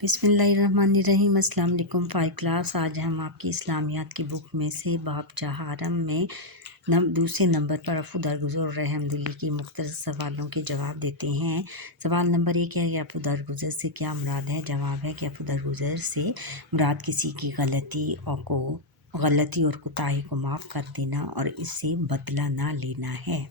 بسم اللہ الرحمن الرحیم۔ السلام علیکم 5 کلاس۔ آج ہم آپ کی اسلامیات کی بک میں سے باب چہارم میں دوسرے نمبر پر عفو درگزر اور رحم دلی کی مختصر سوالوں کے جواب دیتے ہیں۔ سوال نمبر 1 ہے کہ عفو درگزر سے کیا مراد ہے؟ جواب ہے کہ عفو درگزر سے مراد کسی کی غلطی اور کوتاہی کو معاف کر دینا اور اس سے بدلہ نہ لینا ہے۔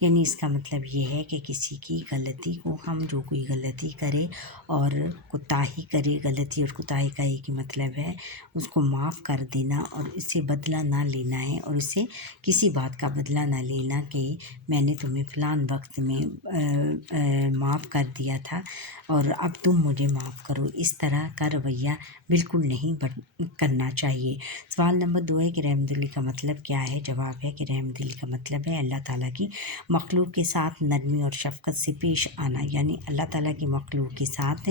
یعنی اس کا مطلب یہ ہے کہ کسی کی غلطی کو ہم جو کوئی غلطی کرے اور کوتاہی کرے، غلطی اور کوتاہی کا ایک ہی مطلب ہے، اس کو معاف کر دینا اور اس سے بدلہ نہ لینا ہے، اور اس سے کسی بات کا بدلہ نہ لینا کہ میں نے تمہیں فلان وقت میں معاف کر دیا تھا اور اب تم مجھے معاف کرو۔ اس طرح کا رویہ بالکل نہیں کرنا چاہیے۔ سوال نمبر 2 ہے کہ رحم دلی کا مطلب کیا ہے؟ جواب ہے کہ رحم دلی کا مطلب ہے اللہ تعالیٰ کی مخلوق کے ساتھ نرمی اور شفقت سے پیش آنا۔ یعنی اللہ تعالیٰ کی مخلوق کے ساتھ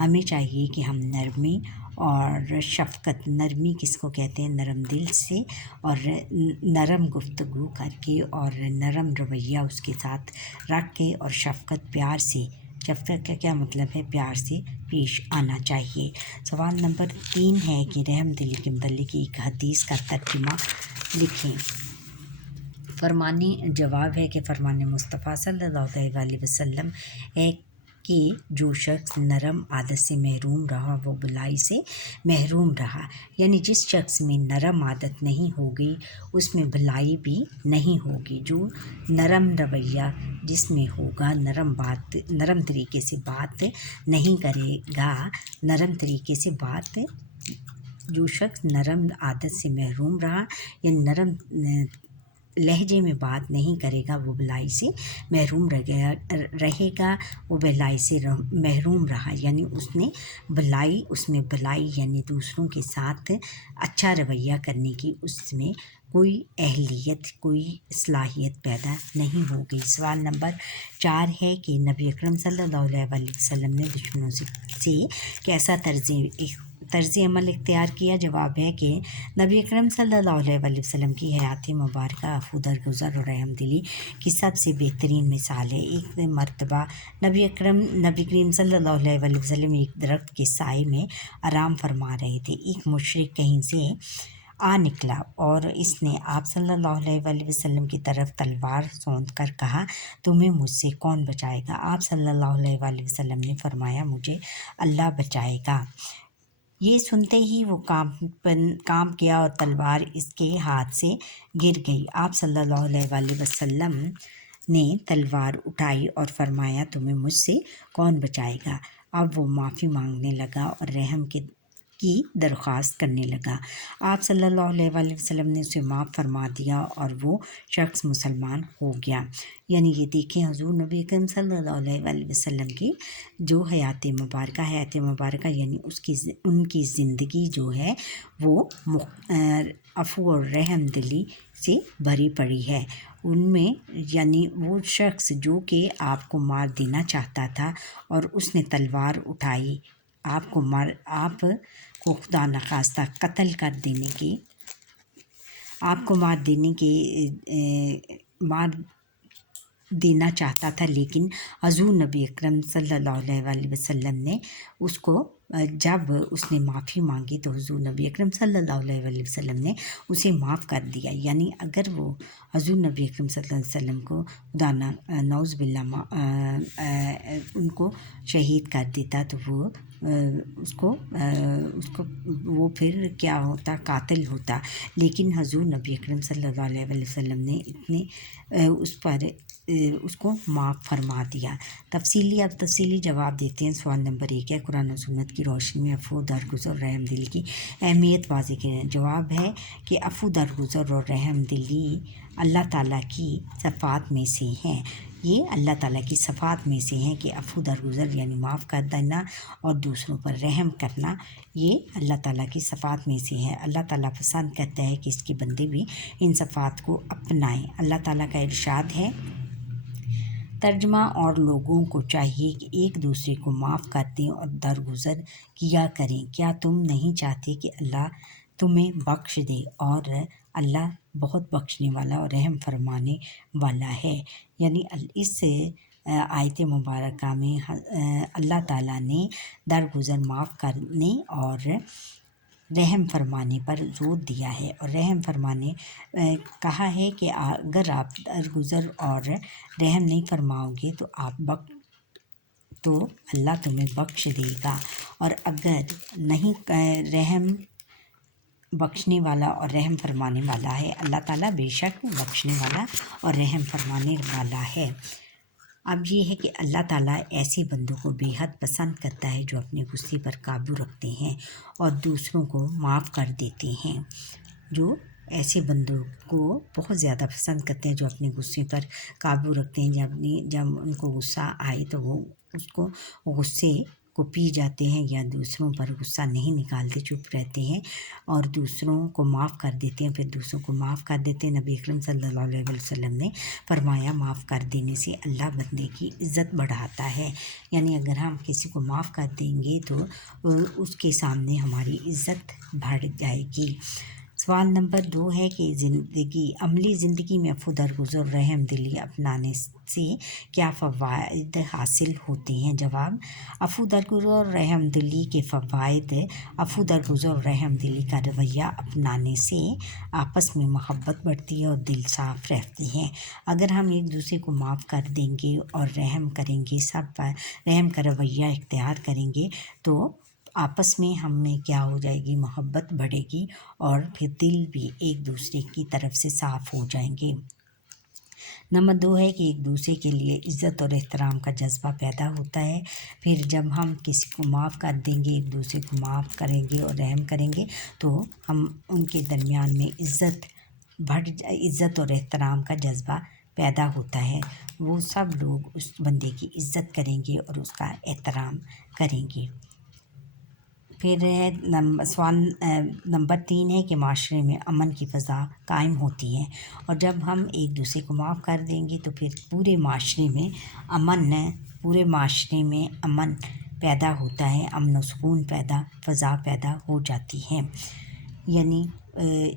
ہمیں چاہیے کہ ہم نرمی اور شفقت، نرمی کس کو کہتے ہیں؟ نرم دل سے اور نرم گفتگو کر کے اور نرم رویہ اس کے ساتھ رکھ کے، اور شفقت پیار سے، شفقت کا کیا مطلب ہے؟ پیار سے پیش آنا چاہیے۔ سوال نمبر 3 ہے کہ رحم دلی کے متعلق ایک حدیث کا ترجمہ لکھیں۔ جواب ہے کہ فرمان مصطفیٰ صلی اللہ علیہ وسلم ہے کہ جو شخص نرم عادت سے محروم رہا وہ بلائی سے محروم رہا۔ یعنی جس شخص میں نرم عادت نہیں ہوگی اس میں بھلائی بھی نہیں ہوگی۔ جو نرم رویہ جس میں ہوگا، نرم طریقے سے بات نہیں کرے گا، نرم طریقے سے بات، جو شخص نرم عادت سے محروم رہا یا نرم لہجے میں بات نہیں کرے گا وہ بھلائی سے محروم رہے گا، وہ بھلائی سے محروم رہا۔ یعنی اس میں بھلائی یعنی دوسروں کے ساتھ اچھا رویہ کرنے کی اس میں کوئی اہلیت، کوئی صلاحیت پیدا نہیں ہوگی۔ سوال نمبر 4 ہے کہ نبی اکرم صلی اللہ علیہ وسلم نے دشمنوں سے کیسا طرز عمل اختیار کیا؟ جواب ہے کہ نبی اکرم صلی اللہ علیہ وسلم کی حیات مبارکہ عفو درگزر اور رحم دلی کی سب سے بہترین مثال ہے۔ ایک مرتبہ نبی کریم صلی اللہ علیہ وسلم ایک درخت کے سائے میں آرام فرما رہے تھے۔ ایک مشرک کہیں سے آ نکلا اور اس نے آپ صلی اللہ علیہ وسلم کی طرف تلوار سونت کر کہا، تمہیں مجھ سے کون بچائے گا؟ آپ صلی اللہ علیہ وسلم نے فرمایا، مجھے اللہ بچائے گا۔ یہ سنتے ہی وہ کام کیا اور تلوار اس کے ہاتھ سے گر گئی۔ آپ صلی اللہ علیہ وسلم نے تلوار اٹھائی اور فرمایا، تمہیں مجھ سے کون بچائے گا؟ اب وہ معافی مانگنے لگا اور رحم کی درخواست کرنے لگا۔ آپ صلی اللہ علیہ وسلم نے اسے معاف فرما دیا اور وہ شخص مسلمان ہو گیا۔ یعنی یہ دیکھیں حضور نبی کریم صلی اللہ علیہ وسلم کی جو حیات مبارکہ یعنی ان کی زندگی جو ہے وہ عفو اور رحم دلی سے بھری پڑی ہے۔ ان میں یعنی وہ شخص جو کہ آپ کو مار دینا چاہتا تھا اور اس نے تلوار اٹھائی آپ کو خدا نخواستہ قتل کر دینے کی، آپ کو مار دینا چاہتا تھا، لیکن حضور نبی اکرم صلی اللہ علیہ وسلم نے اس کو، جب اس نے معافی مانگی تو حضور نبی اکرم صلی اللہ علیہ وسلم نے اسے معاف کر دیا۔ یعنی اگر وہ حضور نبی اکرم صلی اللہ علیہ وسلم کو خدا نعوذ باللہ ان کو شہید کر دیتا تو وہ پھر کیا ہوتا؟ قاتل ہوتا۔ لیکن حضور نبی اکرم صلی اللہ علیہ وسلم نے اس کو معاف فرما دیا۔ تفصیلی جواب دیتے ہیں۔ سوال نمبر 1 ہے قرآن و سنت کی روشنی میں عفو درگزر اور رحم دلی کی اہمیت واضح کریں۔ جواب ہے کہ عفو درگزر اور رحم دلی اللہ تعالیٰ کی صفات میں سے ہیں۔ یہ اللہ تعالیٰ کی صفات میں سے ہیں کہ عفو درگزر یعنی معاف کر دینا اور دوسروں پر رحم کرنا، یہ اللہ تعالیٰ کی صفات میں سے ہے۔ اللہ تعالیٰ پسند کرتا ہے کہ اس کے بندے بھی ان صفات کو اپنائیں۔ اللہ تعالیٰ کا ارشاد ہے، ترجمہ، اور لوگوں کو چاہیے کہ ایک دوسرے کو معاف کر دیں اور درگزر کیا کریں۔ کیا تم نہیں چاہتے کہ اللہ تمہیں بخش دے؟ اور اللہ بہت بخشنے والا اور رحم فرمانے والا ہے۔ یعنی اس آیت مبارکہ میں اللہ تعالیٰ نے درگزر معاف کرنے اور رحم فرمانے پر زور دیا ہے، اور رحم فرمانے کہا ہے کہ اگر آپ درگزر اور رحم نہیں فرماؤ گے تو اللہ تمہیں بخش دے گا، اور اگر نہیں رحم بخشنے والا اور رحم فرمانے والا ہے اللہ تعالیٰ، بے شک بخشنے والا اور رحم فرمانے والا ہے۔ اب یہ ہے کہ اللہ تعالیٰ ایسے بندوں کو بے حد پسند کرتا ہے جو اپنے غصے پر قابو رکھتے ہیں اور دوسروں کو معاف کر دیتے ہیں، جو ایسے بندوں کو بہت زیادہ پسند کرتے ہیں جو اپنے غصے پر قابو رکھتے ہیں۔ جب ان کو غصہ آئے تو وہ اس کو غصے کو پی جاتے ہیں، یا دوسروں پر غصہ نہیں نکالتے، چپ رہتے ہیں اور دوسروں کو معاف کر دیتے ہیں، پھر دوسروں کو معاف کر دیتے ہیں۔ نبی اکرم صلی اللہ علیہ وسلم نے فرمایا معاف کر دینے سے اللہ بندے کی عزت بڑھاتا ہے، یعنی اگر ہم کسی کو معاف کر دیں گے تو اس کے سامنے ہماری عزت بڑھ جائے گی۔ سوال نمبر 2 ہے کہ عملی زندگی میں عفو درگزر رحم دلی اپنانے سے کیا فوائد حاصل ہوتے ہیں؟ جواب: عفو درگزر رحم دلی کے فوائد: عفو درگزر رحم دلی کا رویہ اپنانے سے آپس میں محبت بڑھتی ہے اور دل صاف رہتے ہیں۔ اگر ہم ایک دوسرے کو معاف کر دیں گے اور رحم کریں گے، سب پر رحم کا رویہ اختیار کریں گے تو آپس میں ہم میں کیا ہو جائے گی، محبت بڑھے گی، اور پھر دل بھی ایک دوسرے کی طرف سے صاف ہو جائیں گے۔ نمبر 2 ہے کہ ایک دوسرے کے لیے عزت اور احترام کا جذبہ پیدا ہوتا ہے۔ پھر جب ہم کسی کو معاف کر دیں گے، ایک دوسرے کو معاف کریں گے اور رحم کریں گے تو ہم ان کے درمیان میں عزت اور احترام کا جذبہ پیدا ہوتا ہے، وہ سب لوگ اس بندے کی عزت کریں گے اور اس کا احترام کریں گے۔ پھر سوال نمبر 3 ہے کہ معاشرے میں امن کی فضا قائم ہوتی ہے، اور جب ہم ایک دوسرے کو معاف کر دیں گے تو پھر پورے معاشرے میں امن پیدا ہوتا ہے، امن و سکون فضا پیدا ہو جاتی ہے، یعنی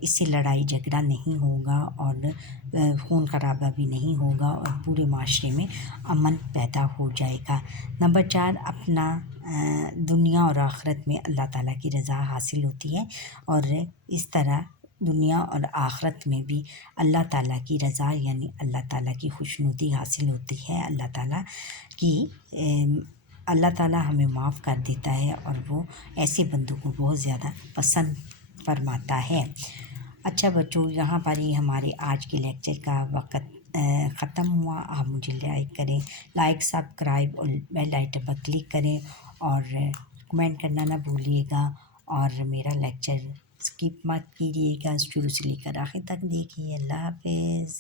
اس سے لڑائی جھگڑا نہیں ہوگا اور خون خرابہ بھی نہیں ہوگا، اور پورے معاشرے میں امن پیدا ہو جائے گا۔ نمبر 4، اپنا دنیا اور آخرت میں اللہ تعالیٰ کی رضا حاصل ہوتی ہے، اور اس طرح دنیا اور آخرت میں بھی اللہ تعالیٰ کی رضا یعنی اللہ تعالیٰ کی خوشنودی حاصل ہوتی ہے۔ اللہ تعالیٰ ہمیں معاف کر دیتا ہے اور وہ ایسے بندوں کو بہت زیادہ پسند فرماتا ہے۔ اچھا بچوں، یہاں پر ہی ہمارے آج کے لیکچر کا وقت ختم ہوا۔ آپ مجھے لائک سبسکرائب اور بیل آئیکن پر کلک کریں، اور کمنٹ کرنا نہ بھولیے گا، اور میرا لیکچر اسکپ مت کیجیے گا، شروع سے لے کر آخر تک دیکھیے۔ اللہ حافظ۔